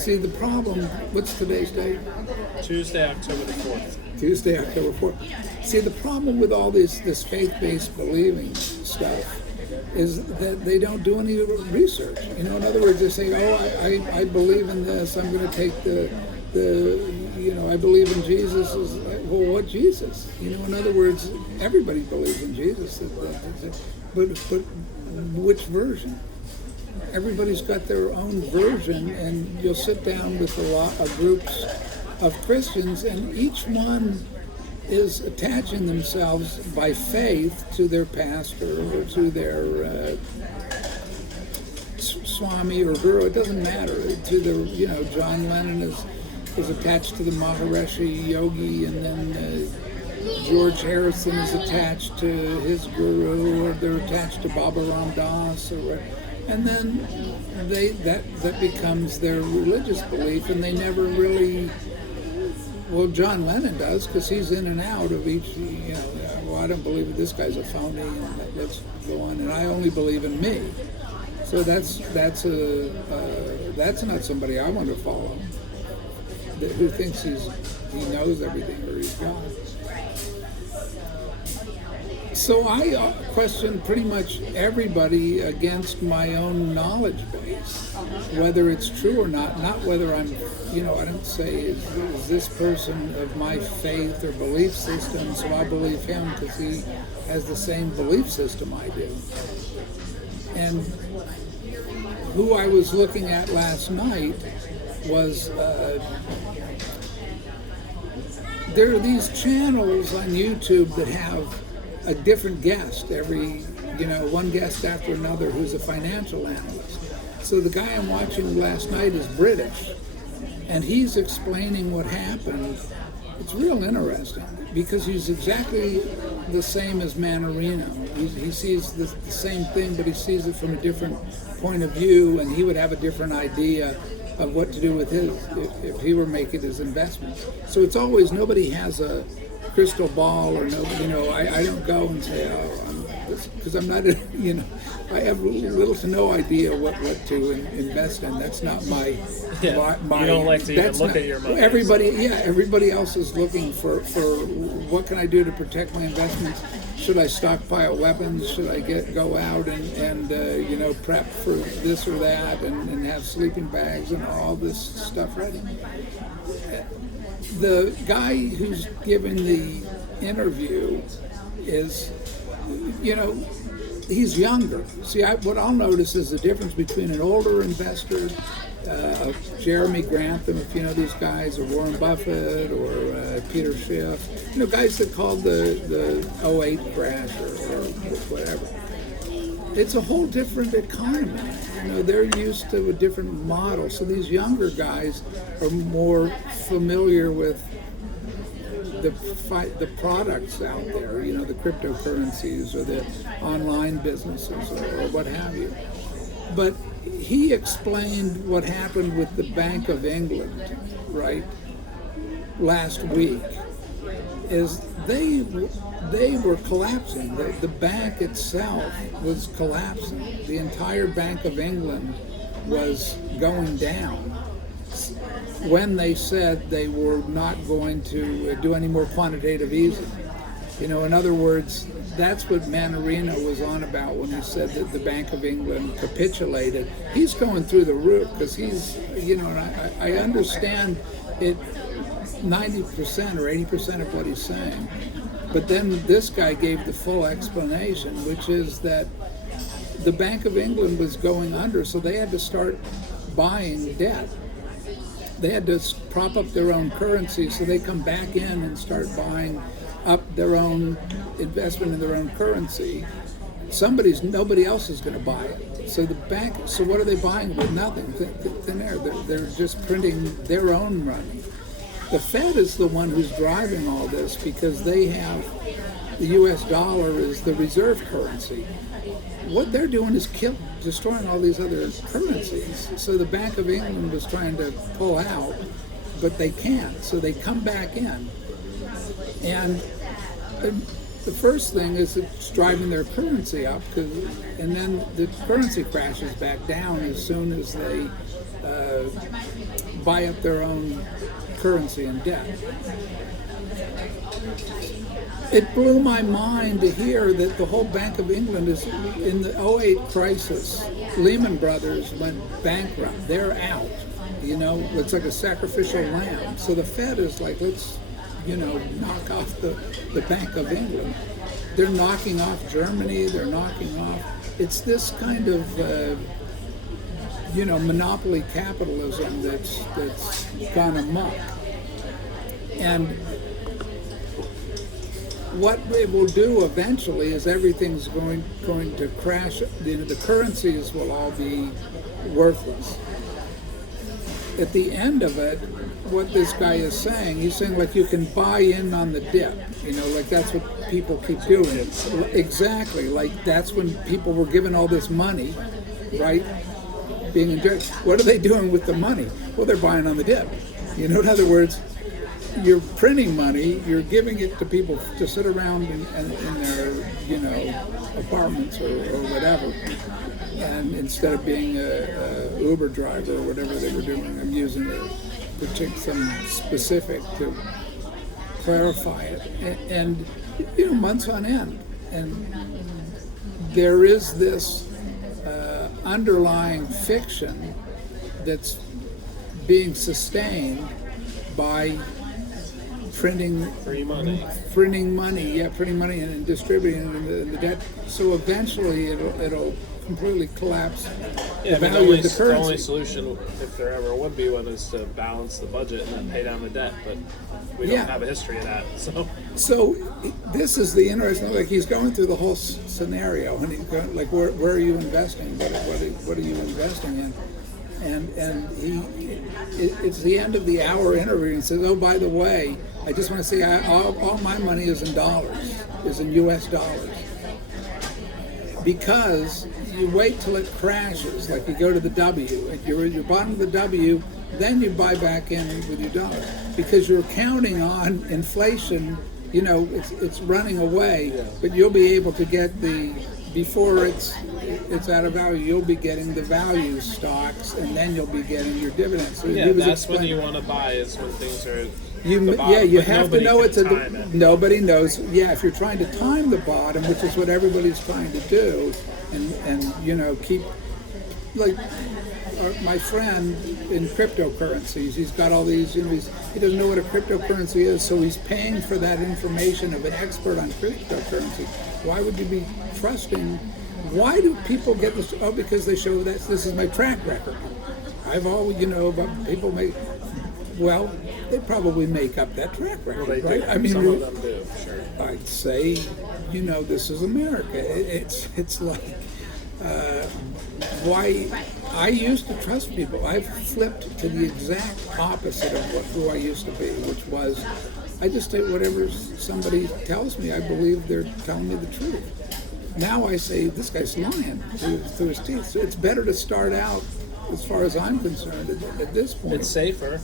See, the problem, what's today's date? Tuesday, October the 4th. Tuesday, October 4th. See, the problem with all this faith-based believing stuff is that they don't do any research. In other words, they say, oh, I believe in this, I'm going to take the I believe in Jesus. Well, what Jesus? In other words, everybody believes in Jesus. But which version? Everybody's got their own version, and you'll sit down with a lot of groups of Christians, and each one is attaching themselves by faith to their pastor or to their Swami or Guru. It doesn't matter. To the John Lennon is attached to the Maharishi Yogi, and then George Harrison is attached to his guru, or they're attached to Baba Ram Das, and then that becomes their religious belief, and they never really. Well, John Lennon does, because he's in and out of each. Well, I don't believe this guy's a phony, and let's go on, and I only believe in me. So that's not somebody I want to follow. Who thinks he knows everything, or he's God. So I question pretty much everybody against my own knowledge base, whether it's true or not whether I'm, I don't say, is this person of my faith or belief system, so I believe him because he has the same belief system I do. And who I was looking at last night was, there are these channels on YouTube that have a different guest every, one guest after another who's a financial analyst. So the guy I'm watching last night is British, and he's explaining what happened. It's real interesting because he's exactly the same as Manarino. He sees the same thing, but he sees it from a different point of view, and he would have a different idea of what to do with his if he were making his investments. So it's always, nobody has a crystal ball, or nobody, I don't go and say, because I'm not, I have little to no idea what to invest in. That's not my. You don't like to even look at your money. Everybody else is looking for what can I do to protect my investments. Should I stockpile weapons? Should I go out and prep for this or that, and have sleeping bags and all this stuff ready? The guy who's giving the interview is, he's younger. See, what I'll notice is the difference between an older investor, Jeremy Grantham, if you know these guys, or Warren Buffett, or Peter Schiff, guys that called the 08 crash or whatever. It's a whole different economy. They're used to a different model. So these younger guys are more familiar with the products out there, the cryptocurrencies or the online businesses or what have you. But he explained what happened with the Bank of England, right, last week, is they were collapsing. The bank itself was collapsing. The entire Bank of England was going down when they said they were not going to do any more quantitative easing. In other words, that's what Manarino was on about when he said that the Bank of England capitulated. He's going through the roof because he's, and I understand it 90% or 80% of what he's saying. But then this guy gave the full explanation, which is that the Bank of England was going under, so they had to start buying debt. They had to prop up their own currency, so they come back in and start buying up their own investment in their own currency. Nobody else is going to buy it. So so what are they buying with? Nothing. Thin air. They're just printing their own money. The Fed is the one who's driving all this because they have the U.S. dollar is the reserve currency. What they're doing is destroying all these other currencies. So the Bank of England was trying to pull out, but they can't. So they come back in. And the first thing is it's driving their currency up, and then the currency crashes back down as soon as they buy up their own currency and debt. It blew my mind to hear that the whole Bank of England is in the '08 crisis. Lehman Brothers went bankrupt. They're out. It's like a sacrificial lamb. So the Fed is like, let's, knock off the Bank of England. They're knocking off Germany. They're knocking off. It's this kind of, monopoly capitalism that's gone amok. And what it will do eventually is everything's going to crash. The currencies will all be worthless. At the end of it, what this guy is saying, he's saying like you can buy in on the dip. Like that's what people keep doing. Exactly. Like that's when people were given all this money, right? Being enjoyed. What are they doing with the money? Well, they're buying on the dip. In other words, you're printing money, you're giving it to people to sit around in their, apartments or whatever. And instead of being a Uber driver or whatever they were doing, I'm using some specific to clarify it. And months on end. And there is this underlying fiction that's being sustained by printing money and distributing it in the debt. So eventually it'll completely collapse the value of the currency. The only solution, if there ever would be one, is to balance the budget and then pay down the debt. But we don't have a history of that. So this is the interesting. Like he's going through the whole scenario, and he's going like, where are you investing? What are you investing in? And it's the end of the hour interview, and says, oh, by the way, I just want to say all my money is in dollars, is in U.S. dollars. Because you wait till it crashes, like you go to the W, and you're at your bottom of the W, then you buy back in with your dollar. Because you're counting on inflation, it's running away, but you'll be able to get before it's out of value, you'll be getting the value stocks, and then you'll be getting your dividends. So that's when you want to buy, is when things are you have to know nobody knows. Yeah, if you're trying to time the bottom, which is what everybody's trying to do, and keep, like my friend in cryptocurrencies, he's got all these, he doesn't know what a cryptocurrency is, so he's paying for that information of an expert on cryptocurrency. Why would you be trusting? Why do people get this? Oh, because they show that this is my track record. I've always, about people make. Well, they probably make up that track record, right? I mean, some of them do, sure. I'd say, this is America. It's like, why? I used to trust people. I've flipped to the exact opposite of who I used to be, which was, I just take whatever somebody tells me. I believe they're telling me the truth. Now I say, this guy's lying through his teeth. So it's better to start out, as far as I'm concerned, at this point. It's safer.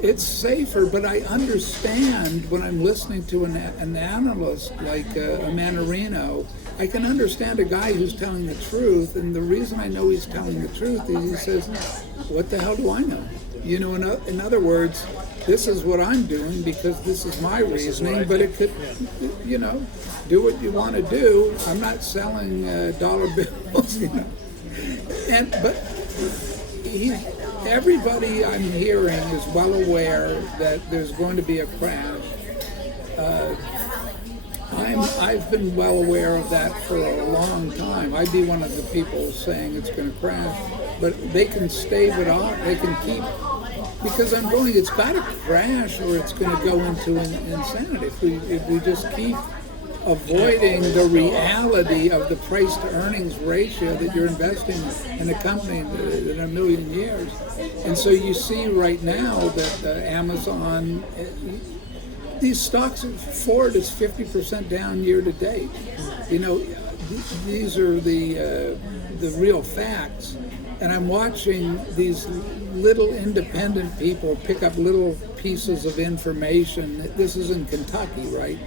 It's safer, but I understand when I'm listening to an analyst like a Manarino, I can understand a guy who's telling the truth, and the reason I know he's telling the truth is he says, what the hell do I know? In other words, this is what I'm doing because this is my reasoning, but it could, do what you want to do. I'm not selling dollar bills, but everybody I'm hearing is well aware that there's going to be a crash. I've been well aware of that for a long time. I'd be one of the people saying it's going to crash, but they can stave it off. They can keep, because I'm going, it's got to crash or it's going to go into insanity. If we just keep avoiding the reality of the price to earnings ratio that you're investing in a company in a million years. And so you see right now that Amazon, these stocks, Ford is 50% down year to date. These are the real facts. And I'm watching these little independent people pick up little pieces of information. This is in Kentucky, right?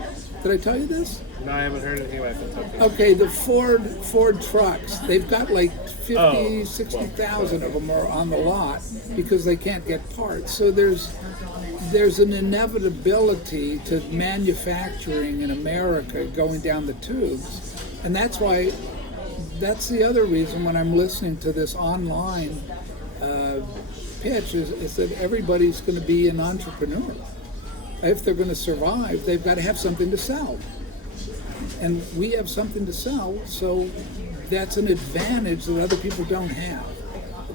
Did I tell you this? No, I haven't heard anything about Kentucky. Okay, the Ford trucks, they've got like 50, 60,000 of them are on the lot because they can't get parts. So there's an inevitability to manufacturing in America going down the tubes. And that's the other reason when I'm listening to this online pitch is that everybody's going to be an entrepreneur. If they're going to survive, they've got to have something to sell. And we have something to sell, so that's an advantage that other people don't have.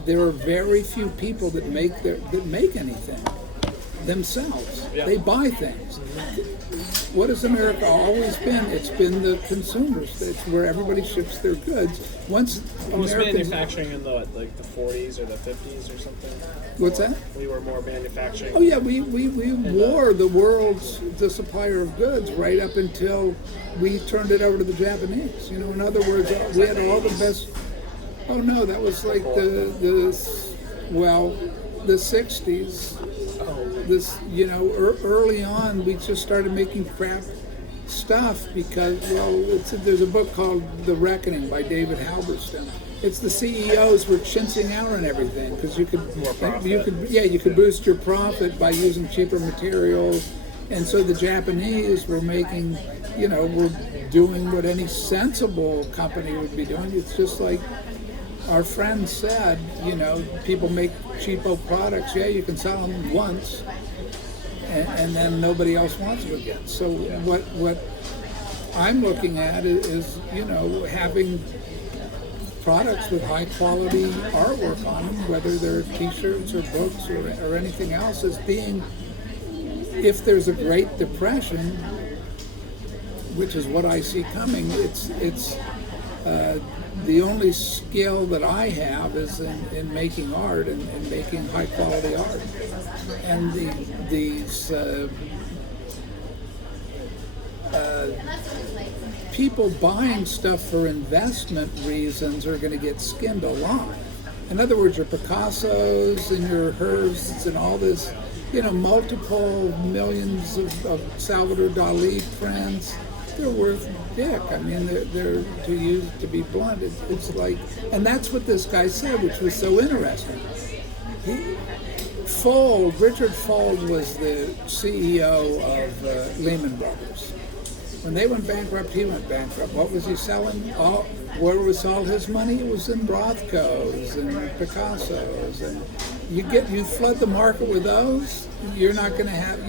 There are very few people that make anything themselves. Yeah. They buy things. What has America always been? It's been the consumers. It's where everybody ships their goods. Once Was Americans, manufacturing in the 40s or the 50s or something? what's that? We were more manufacturing. Oh yeah, we were the world's supplier of goods right up until we turned it over to the Japanese. You know, in other words, we had all the best. Oh no, that was like the 60s. This, early on, we just started making crap stuff because, there's a book called The Reckoning by David Halberstam. It's the CEOs were chinsing out on everything because you could boost your profit by using cheaper materials, and so the Japanese were making, were doing what any sensible company would be doing. It's just like our friend said, people make cheapo products. Yeah, you can sell them once, and then nobody else wants them again. So what I'm looking at is having products with high quality artwork on them, whether they're T-shirts or books or anything else, as being, if there's a Great Depression, which is what I see coming, it's the only skill that I have is in making art and making high quality art. And these people buying stuff for investment reasons are going to get skinned alive. In other words, your Picassos and your Hearsts and all this, multiple millions of Salvador Dali prints, they're worth dick. I mean, they're to be blunt. It's like, and that's what this guy said, which was so interesting. Richard Fuld was the CEO of Lehman Brothers. When they went bankrupt, he went bankrupt. What was he selling? Where was all his money? It was in Rothkos and Picassos, and you flood the market with those. You're not going to have,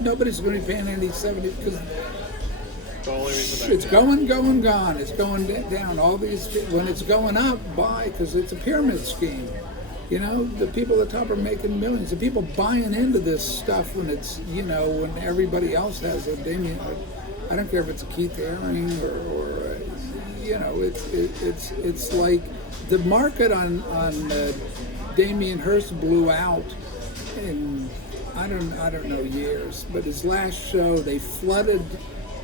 nobody's going to be paying any 70 because. It's going, gone. It's going down. All these, when it's going up, buy, because it's a pyramid scheme. The people at the top are making millions. The people buying into this stuff when it's, when everybody else has a Damien. I don't care if it's a Keith Haring or it's like the market on Damien Hirst blew out in I don't know years, but his last show they flooded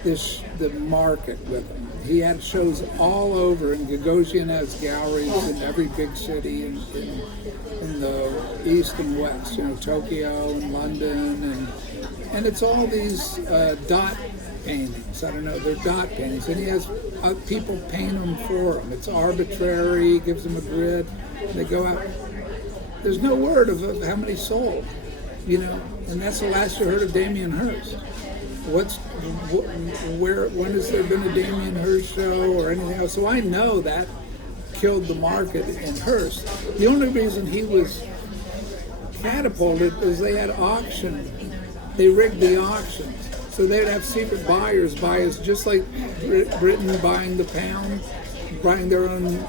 the market with him. He had shows all over, and Gagosian has galleries in every big city in the East and West, Tokyo and London, and it's all these dot paintings. I don't know, they're dot paintings, and he has people paint them for him. It's arbitrary, gives them a grid, and they go out. There's no word of how many sold, and that's the last you heard of Damien Hirst. When has there been a Damien Hirst show or anything else? So I know that killed the market in Hearst. The only reason he was catapulted is they had auction. They rigged the auctions. So they'd have secret buyers buy us, just like Britain buying the pound, buying their own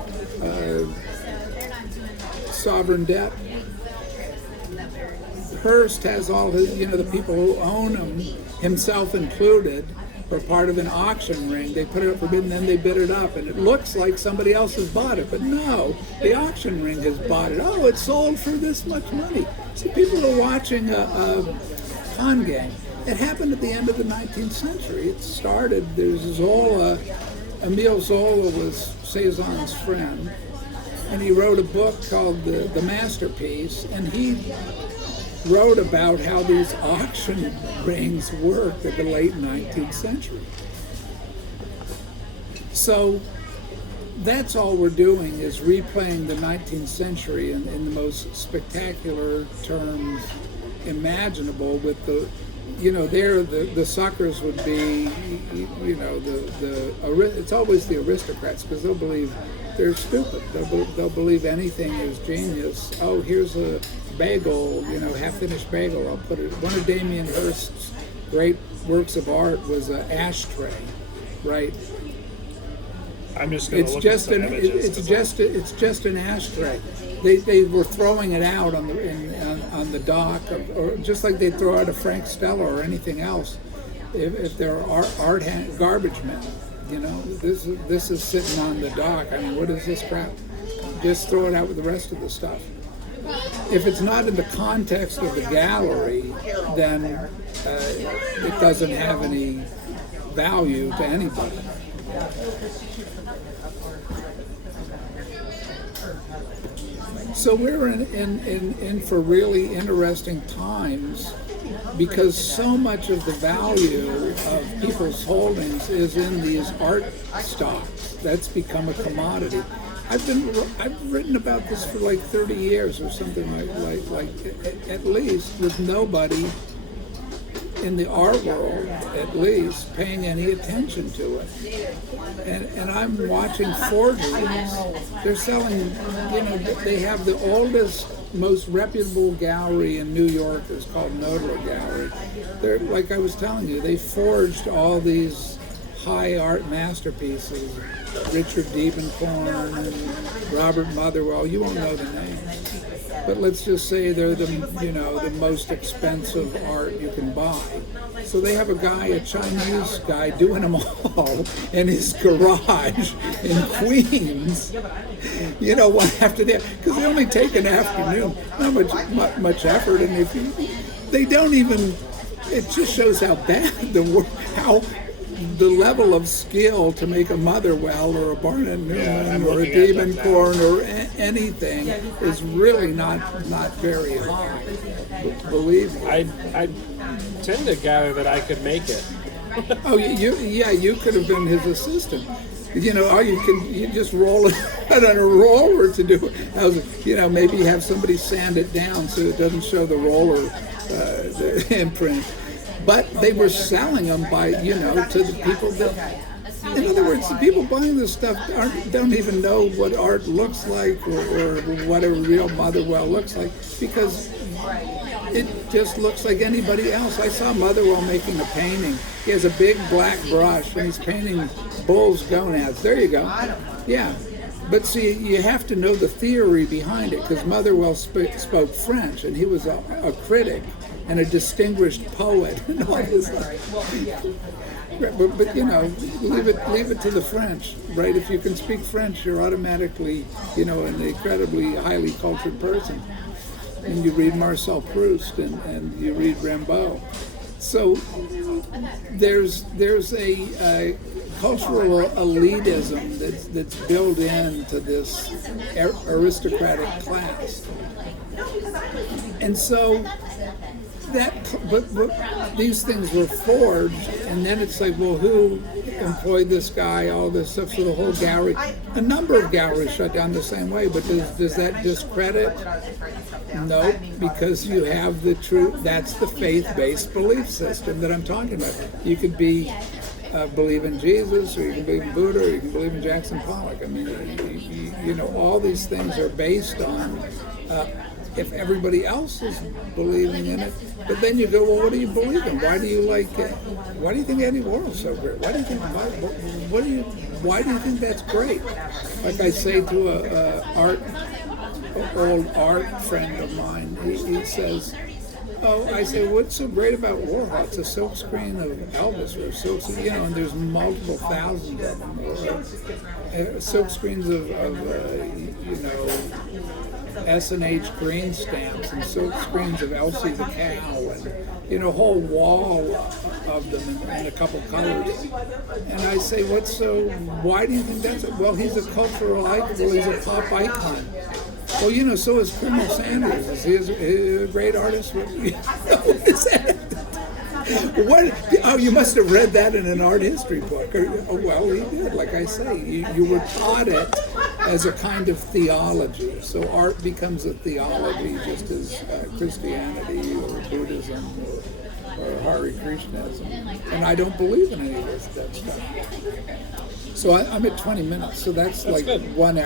sovereign debt. Hearst has all his, the people who own him, himself included, are part of an auction ring. They put it up for bid and then they bid it up, and it looks like somebody else has bought it, but no, the auction ring has bought it. Oh, it sold for this much money. See, people are watching a con game. It happened at the end of the 19th century. It started, there's Zola, Emile Zola was Cézanne's friend, and he wrote a book called The Masterpiece, and he wrote about how these auction rings worked in the late 19th century. So that's all we're doing, is replaying the 19th century in the most spectacular terms imaginable. With the, the suckers would be, it's always the aristocrats, because they'll believe they're stupid. They'll believe anything is genius. Oh, here's a bagel, half-finished bagel. I'll put it. One of Damien Hirst's great works of art was an ashtray, right? I'm just going to look at some images. It's just an ashtray. They were throwing it out on the dock, or just like they throw out a Frank Stella or anything else. If there are garbage men, this is sitting on the dock. I mean, what is this crap? Just throw it out with the rest of the stuff. If it's not in the context of the gallery, then it doesn't have any value to anybody. So we're in for really interesting times, because so much of the value of people's holdings is in these art stocks. That's become a commodity. I've written about this for like 30 years or something like at least, with nobody in the art world, at least, paying any attention to it. And I'm watching forgeries. They're selling, they have the oldest, most reputable gallery in New York is called Knoedler Gallery. They're, like I was telling you, they forged all these high art masterpieces, Richard Diebenkorn and Robert Motherwell. You won't know the names, but let's just say they're the most expensive art you can buy. So they have a Chinese guy, doing them all in his garage in Queens. One after the other, because they only take an afternoon, not much effort, and they don't even. It just shows how bad the level of skill to make a Motherwell or a Barnett Newman or a Diebenkorn or anything is really not very high. Believe me. I tend to gather that I could make it. Oh, you could have been his assistant. You just roll it out on a roller to do it. Maybe have somebody sand it down so it doesn't show the roller the imprint. But they were selling them by, to the people that, in other words, the people buying this stuff don't even know what art looks like or what a real Motherwell looks like, because it just looks like anybody else. I saw Motherwell making a painting. He has a big black brush and he's painting bulls' gonads. There you go. Yeah. But see, you have to know the theory behind it, because Motherwell spoke French, and he was a critic and a distinguished poet and all this stuff. But leave it to the French, right? If you can speak French, you're automatically, an incredibly highly cultured person. And you read Marcel Proust and you read Rimbaud. So there's a cultural elitism that's built into this aristocratic class, and so but these things were forged, and then it's like, well, who employed this guy? All this stuff. So the whole gallery, a number of galleries shut down the same way. But does that discredit? No, because you have the truth. That's the faith-based belief system that I'm talking about. You could believe in Jesus, or you can believe in Buddha, or you can believe in Jackson Pollock. I mean, all these things are based on if everybody else is believing in it. But then you go, well, what do you believe in? Why do you why do you think Andy Warhol's so great? Why do you think? Why do you think that's great? Like I say to a old art friend of mine, he says, I say, what's so great about Warhol? It's a silkscreen of Elvis, or a silkscreen, and there's multiple thousands of them, or silkscreens of S&H green stamps and silk screens of Elsie the cow, and a whole wall of them in a couple colors. And I say, why do you think that's it? Well, he's a cultural icon. Well, he's a pop icon. Well, so is Colonel Sanders. Is he a great artist? What? Oh, you must have read that in an art history book. Well, he did. Like I say, you were taught it as a kind of theology. So art becomes a theology, just as Christianity or Buddhism or Hare Krishnaism. And I don't believe in any of that stuff. So I'm at 20 minutes. So that's like good. one